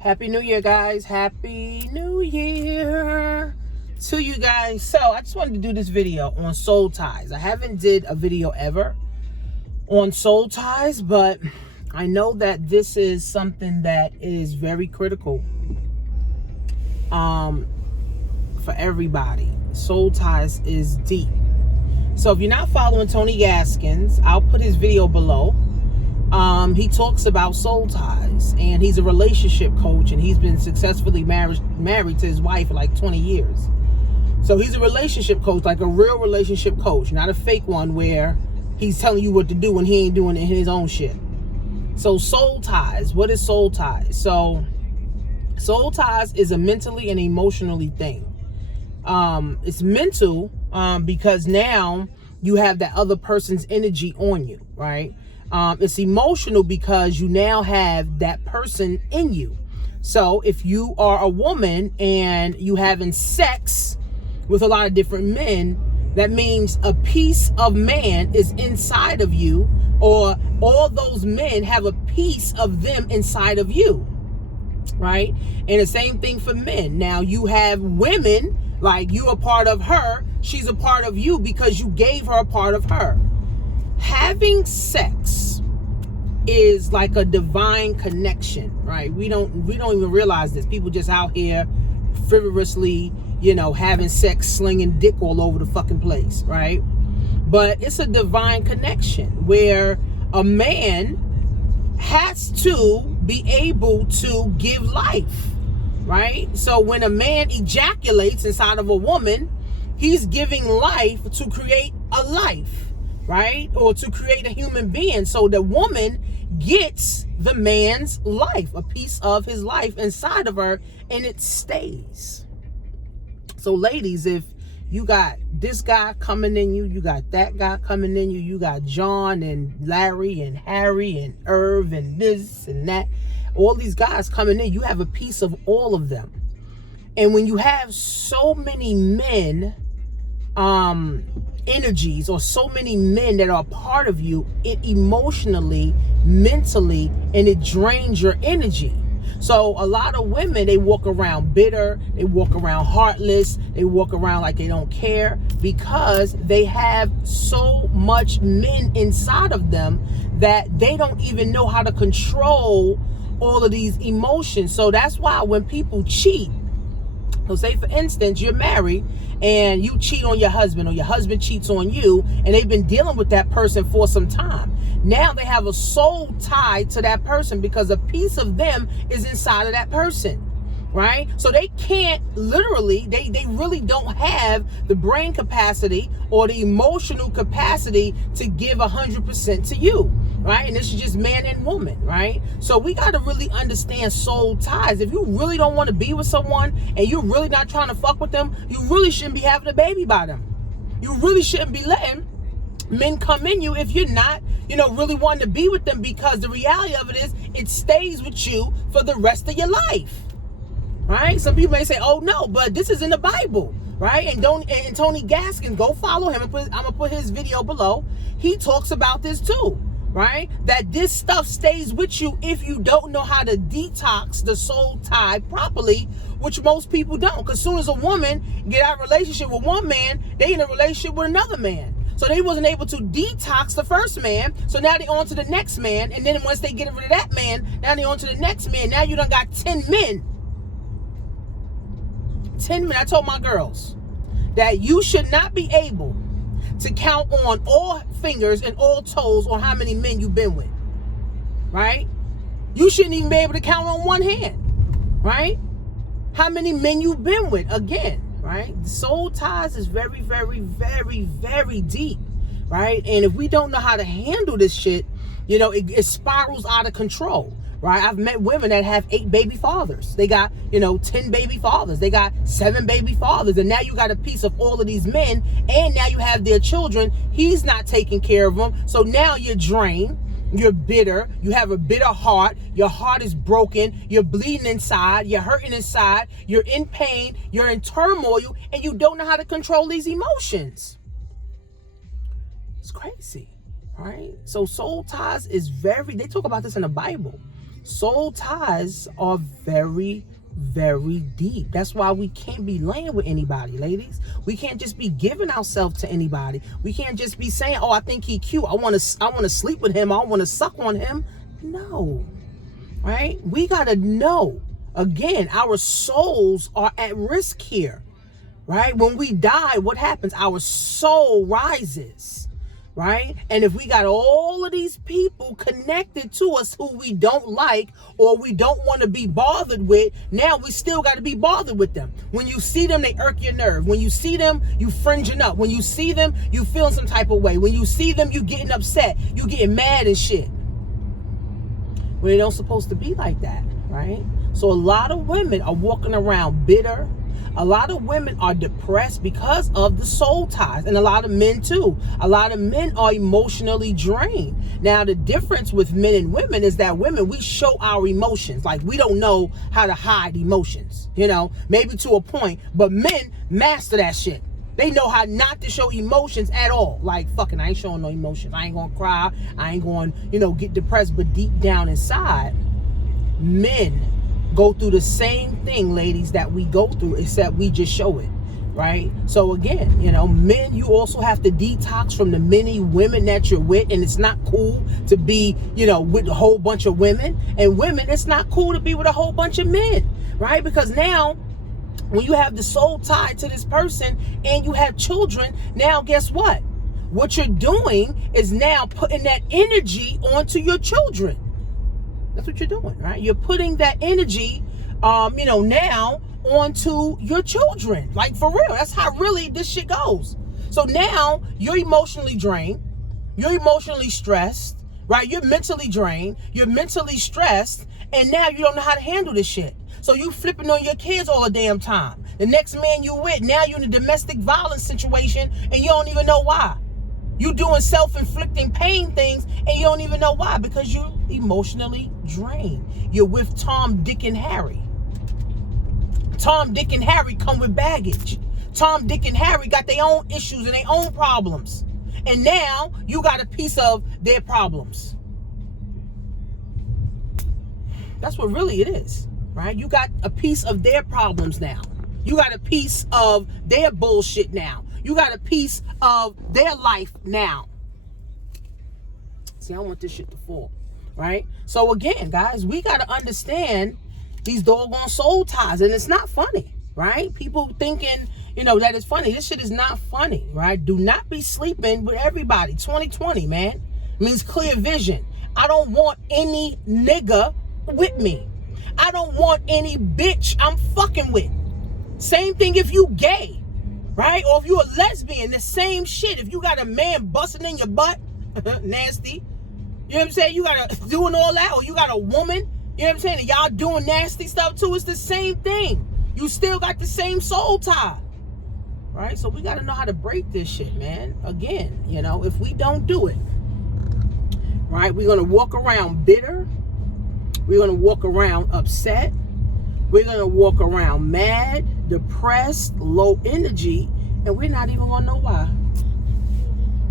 Happy New Year, guys. Happy New Year to you guys. So I just wanted to do this video on soul ties. I haven't did a video ever on soul ties, but I know that this is something that is very critical for everybody. Soul ties is deep. So if you're not following Tony Gaskins, I'll put his video below. He talks about soul ties, and he's a relationship coach, and he's been successfully married to his wife for like 20 years. So he's a relationship coach, like a real relationship coach, not a fake one where he's telling you what to do when he ain't doing it in his own shit. So soul ties, what is soul ties? So soul ties is a mentally and emotionally thing. It's mental because now you have that other person's energy on you, right? It's emotional because you now have that person in you. So if you are a woman and you having sex with a lot of different men, that means a piece of man is inside of you, or all those men have a piece of them inside of you, right? And the same thing for men. Now you have women, like you a part of her, she's a part of you because you gave her a part of her. Having sex is like a divine connection, right? We don't even realize this. People just out here frivolously, having sex, slinging dick all over the fucking place, right? But it's a divine connection where a man has to be able to give life, right? So when a man ejaculates inside of a woman, he's giving life to create a life, right? Or to create a human being. So the woman gets the man's life, a piece of his life inside of her, and it stays. So ladies, if you got this guy coming in you, you got that guy coming in you, you got John and Larry and Harry and Irv and this and that, all these guys coming in, you have a piece of all of them. And when you have so many men, energies, or so many men that are part of you, it emotionally, mentally, and it drains your energy. So a lot of women, they walk around bitter, they walk around heartless, they walk around like they don't care because they have so much men inside of them that they don't even know how to control all of these emotions. So that's why when people cheat, so say for instance, you're married and you cheat on your husband, or your husband cheats on you, and they've been dealing with that person for some time. Now they have a soul tie to that person because a piece of them is inside of that person, right? So they can't literally, they really don't have the brain capacity or the emotional capacity to give 100% to you, right? And this is just man and woman, right? So we got to really understand soul ties. If you really don't want to be with someone and you're really not trying to fuck with them, you really shouldn't be having a baby by them. You really shouldn't be letting men come in you if you're not, really wanting to be with them, because the reality of it is it stays with you for the rest of your life, right? Some people may say, oh no, but this is in the Bible, right? And Tony Gaskins, go follow him. I'm gonna put his video below. He talks about this too, right? That this stuff stays with you if you don't know how to detox the soul tie properly, which most people don't. Because as soon as a woman get out of a relationship with one man, they in a relationship with another man. So they wasn't able to detox the first man. So now they on to the next man. And then once they get rid of that man, now they on to the next man. Now you done got 10 men. 10 men. I told my girls that you should not be able to count on all fingers and all toes on how many men you've been with, right? You shouldn't even be able to count on one hand, right? How many men you've been with, again, right? Soul ties is very, very, very, very deep, right? And if we don't know how to handle this shit, it spirals out of control, right? I've met women that have 8 baby fathers. They got, 10 baby fathers. They got 7 baby fathers. And now you got a piece of all of these men, and now you have their children. He's not taking care of them. So now you're drained. You're bitter. You have a bitter heart. Your heart is broken. You're bleeding inside. You're hurting inside. You're in pain. You're in turmoil, and you don't know how to control these emotions. It's crazy, right? So soul ties is they talk about this in the Bible. Soul ties are very, very deep. That's why we can't be laying with anybody, ladies. We can't just be giving ourselves to anybody. We can't just be saying, oh, I think he cute, I want to sleep with him, I want to suck on him. No. Right? We got to know, again, our souls are at risk here. Right? When we die, what happens? Our soul rises. Right? And if we got all of these people connected to us who we don't like or we don't want to be bothered with, now we still got to be bothered with them. When you see them, they irk your nerve. When you see them, you fringing up. When you see them, you feeling some type of way. When you see them, you getting upset. You getting mad and shit. Well, it don't supposed to be like that, right? So a lot of women are walking around bitter. A lot of women are depressed because of the soul ties, and a lot of men too. A lot of men are emotionally drained. Now, the difference with men and women is that women, we show our emotions. Like, we don't know how to hide emotions, maybe to a point, but men master that shit. They know how not to show emotions at all. Like, fucking, I ain't showing no emotions. I ain't gonna cry. I ain't gonna, get depressed. But deep down inside, men go through the same thing, ladies, that we go through, except we just show it, right? So again, men, you also have to detox from the many women that you're with. And it's not cool to be, with a whole bunch of women. And women, it's not cool to be with a whole bunch of men, right? Because now, when you have the soul tied to this person and you have children, now guess what? What you're doing is now putting that energy onto your children. That's what you're doing, right? You're putting that energy, now onto your children. Like, for real. That's how really this shit goes. So now you're emotionally drained. You're emotionally stressed, right? You're mentally drained. You're mentally stressed. And now you don't know how to handle this shit. So you flipping on your kids all the damn time. The next man you with, now you're in a domestic violence situation and you don't even know why. You doing self-inflicting pain things and you don't even know why, because you're emotionally drained. You're with Tom, Dick, and Harry. Tom, Dick, and Harry come with baggage. Tom, Dick, and Harry got their own issues and their own problems. And now you got a piece of their problems. That's what really it is. Right? You got a piece of their problems now. You got a piece of their bullshit now. You got a piece of their life now. See, I want this shit to fall. Right? So again, guys, we got to understand these doggone soul ties. And it's not funny. Right? People thinking, that it's funny. This shit is not funny. Right? Do not be sleeping with everybody. 2020, man. Means clear vision. I don't want any nigga with me. I don't want any bitch I'm fucking with. Same thing if you gay, right? Or if you a lesbian, the same shit. If you got a man busting in your butt, nasty. You know what I'm saying? You got to doing all that. Or you got a woman, you know what I'm saying? And y'all doing nasty stuff too. It's the same thing. You still got the same soul tie, right? So we got to know how to break this shit, man. Again, if we don't do it, right? We're going to walk around bitter. We're going to walk around upset. We're going to walk around mad, depressed, low energy, and we're not even going to know why.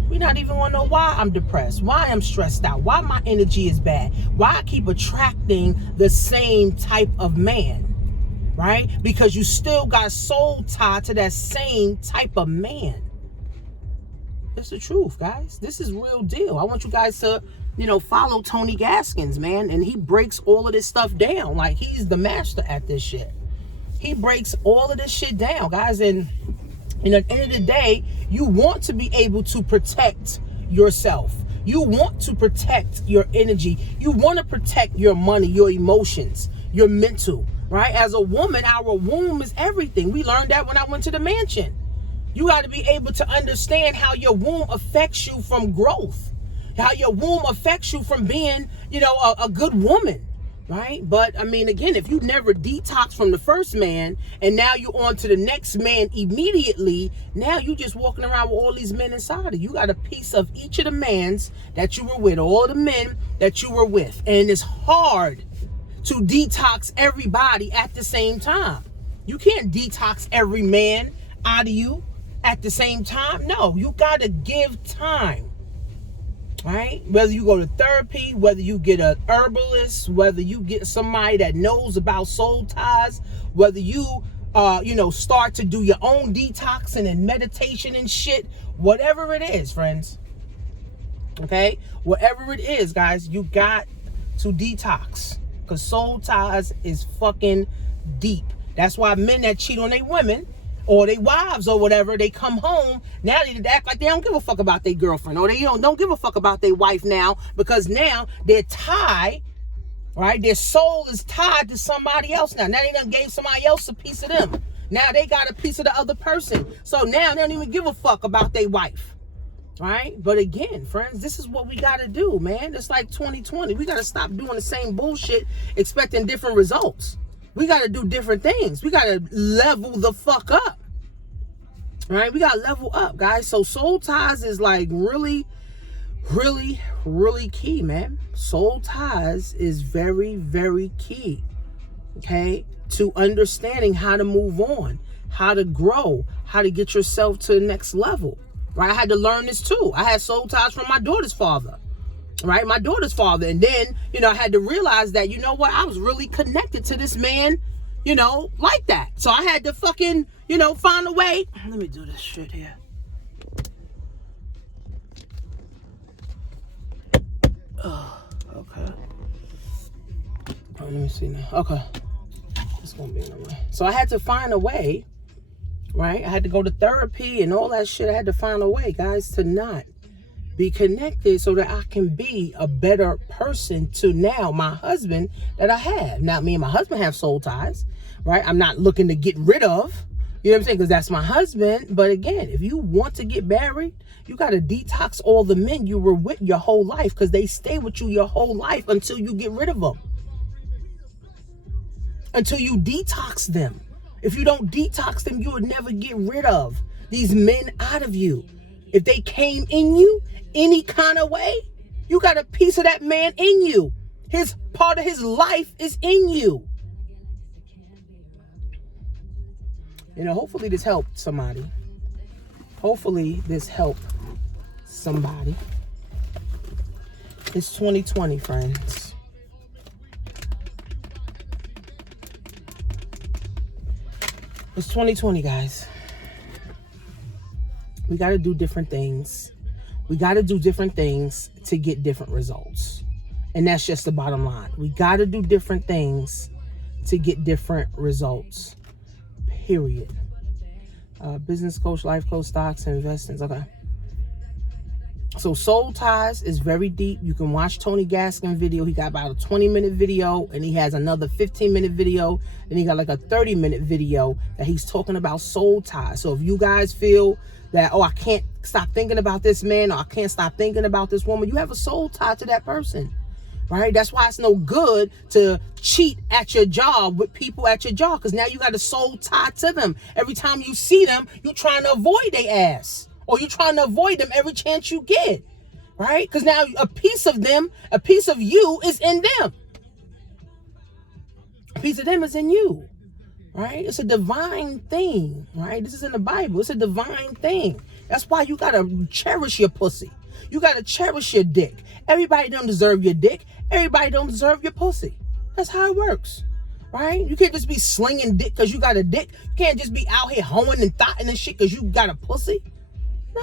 We're not even going to know why I'm depressed, why I'm stressed out, why my energy is bad, why I keep attracting the same type of man, right? Because you still got soul tied to that same type of man. That's the truth, guys. This is real deal. I want you guys to follow Tony Gaskins, man. And he breaks all of this stuff down. Like, he's the master at this shit. He breaks all of this shit down, guys. And at the end of the day, you want to be able to protect yourself. You want to protect your energy. You want to protect your money, your emotions, your mental, right? As a woman, our womb is everything. We learned that when I went to the mansion. You got to be able to understand how your womb affects you from growth. How your womb affects you from being, a good woman, right? But, again, if you never detox from the first man and now you're on to the next man immediately, now you just walking around with all these men inside of you. You got a piece of each of the mans that you were with, all the men that you were with. And it's hard to detox everybody at the same time. You can't detox every man out of you at the same time. No, you got to give time. right? Whether you go to therapy, whether you get an herbalist, whether you get somebody that knows about soul ties, whether you, start to do your own detoxing and meditation and shit, whatever it is, friends. Okay? Whatever it is, guys, you got to detox. Because soul ties is fucking deep. That's why men that cheat on their women or their wives or whatever, they come home, now they act like they don't give a fuck about their girlfriend, or they don't give a fuck about their wife now, because now they're tied, right? Their soul is tied to somebody else now. Now they done gave somebody else a piece of them. Now they got a piece of the other person. So now they don't even give a fuck about their wife. Right? But again, friends, this is what we got to do, man. It's like 2020. We got to stop doing the same bullshit, expecting different results. We got to do different things. We got to level the fuck up. Right? We got to level up, guys. So soul ties is like really, really, really key, man. Soul ties is very, very key. Okay? To understanding how to move on, how to grow, how to get yourself to the next level. Right? I had to learn this too. I had soul ties from my daughter's father. Right? My daughter's father. And then, I had to realize that, you know what? I was really connected to this man, like that. So I had to fucking, find a way. Let me do this shit here. Oh, okay. Oh, let me see now. Okay. This won't be in the way. So I had to find a way. Right? I had to go to therapy and all that shit. I had to find a way, guys, to not be connected so that I can be a better person to now my husband that I have. Now, me and my husband have soul ties, right? I'm not looking to get rid of, you know what I'm saying? Because that's my husband. But again, if you want to get married, you got to detox all the men you were with your whole life, because they stay with you your whole life until you get rid of them. Until you detox them. If you don't detox them, you would never get rid of these men out of you. If they came in you any kind of way, you got a piece of that man in you. His part of his life is in you. Hopefully this helped somebody. Hopefully this helped somebody. It's 2020, friends. It's 2020, guys. We got to do different things. We got to do different things to get different results. And that's just the bottom line. We got to do different things to get different results. Period. Business coach, life coach, stocks, and investments. Okay. So soul ties is very deep. You can watch Tony Gaskin video. He got about a 20-minute video, and he has another 15-minute video. Then he got like a 30-minute video that he's talking about soul ties. So if you guys feel that, I can't stop thinking about this man, or I can't stop thinking about this woman, you have a soul tie to that person. Right? That's why it's no good to cheat at your job with people at your job, because now you got a soul tie to them. Every time you see them, you're trying to avoid their ass. Or you're trying to avoid them every chance you get, right? Because now a piece of them, a piece of you is in them. A piece of them is in you, right? It's a divine thing, right? This is in the Bible. It's a divine thing. That's why you got to cherish your pussy. You got to cherish your dick. Everybody don't deserve your dick. Everybody don't deserve your pussy. That's how it works, right? You can't just be slinging dick because you got a dick. You can't just be out here hoeing and thotting and shit because you got a pussy.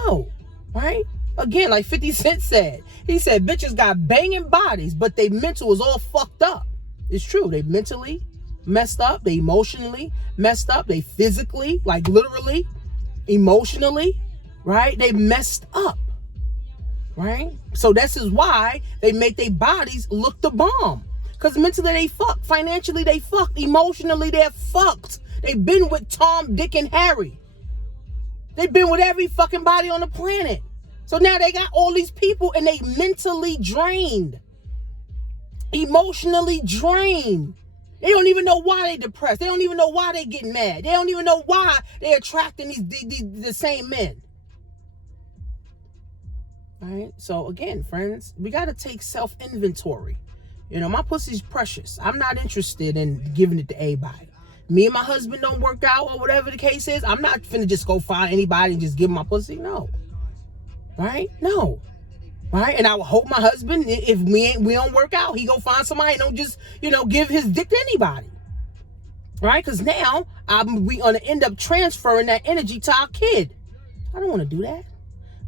No, right? Again, like 50 Cent said. He said, bitches got banging bodies, but they mental is all fucked up. It's true. They mentally messed up. They emotionally messed up. They physically, like literally, emotionally, right? They messed up, right? So this is why they make their bodies look the bomb. Because mentally they fucked. Financially they fucked. Emotionally they're fucked. They've been with Tom, Dick, and Harry. They've been with every fucking body on the planet. So now they got all these people and they mentally drained. Emotionally drained. They don't even know why they depressed. They don't even know why they getting mad. They don't even know why they attracting the same men. All right? So again, friends, we got to take self-inventory. My pussy's precious. I'm not interested in giving it to everybody. Me and my husband don't work out or whatever the case is. I'm not finna just go find anybody and just give them my pussy. No. Right? No. right? And I would hope my husband, if we don't work out, he go find somebody and don't just, give his dick to anybody, right? Because now we gonna end up transferring that energy to our kid. I don't want to do that,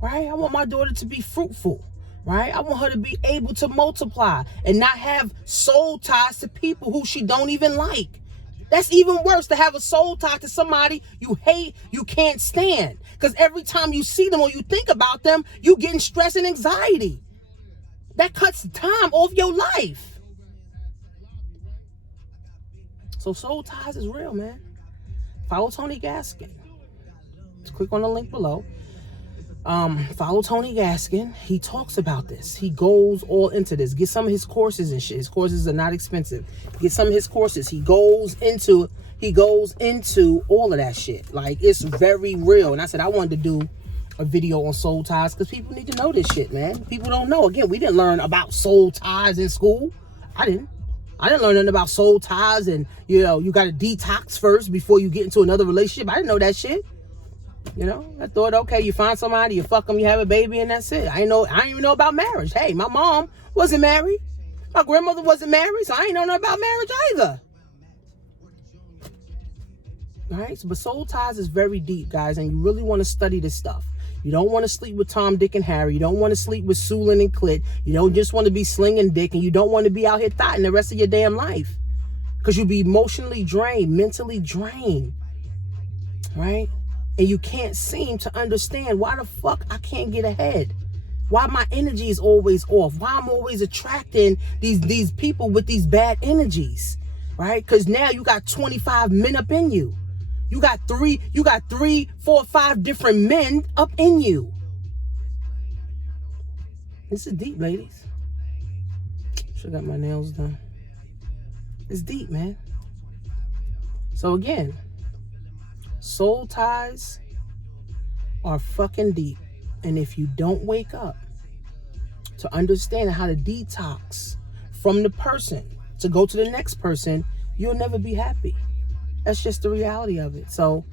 right? I want my daughter to be fruitful, right? I want her to be able to multiply and not have soul ties to people who she don't even like. That's even worse, to have a soul tie to somebody you hate, you can't stand. Because every time you see them or you think about them, you getting stress and anxiety. That cuts time off your life. So soul ties is real, man. Follow Tony Gaskin. Just click on the link below. Follow Tony Gaskin. He talks about this. He goes all into this. Get some of his courses and shit. His courses are not expensive. Get some of his courses. He goes into all of that shit. Like, it's very real. And I said I wanted to do a video on soul ties because people need to know this shit, man. People don't know. Again, we didn't learn about soul ties in school. I didn't learn nothing about soul ties and, you got to detox first before you get into another relationship. I didn't know that shit. I thought, okay, you find somebody, you fuck them, you have a baby, and that's it. I didn't even know about marriage. Hey, my mom wasn't married. My grandmother wasn't married, so I ain't know nothing about marriage either. All right, but soul ties is very deep, guys, and you really want to study this stuff. You don't want to sleep with Tom, Dick, and Harry. You don't want to sleep with Sulin and Clit. You don't just want to be slinging dick, and you don't want to be out here thotting the rest of your damn life. Because you'll be emotionally drained, mentally drained, right? And you can't seem to understand why the fuck I can't get ahead. Why my energy is always off. Why I'm always attracting these people with these bad energies, right? Because now you got 25 men up in you. You got three, 4, 5 different men up in you. This is deep, ladies. Should have got my nails done. It's deep, man. So again, soul ties are fucking deep. And if you don't wake up to understand how to detox from the person to go to the next person, you'll never be happy. That's just the reality of it. So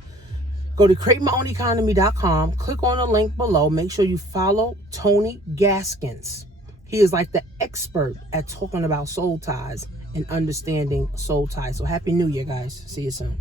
go to createmyown.economy.com, click on the link below. Make sure you follow Tony Gaskins. He is like the expert at talking about soul ties and understanding soul ties. So happy New Year, guys. See you soon.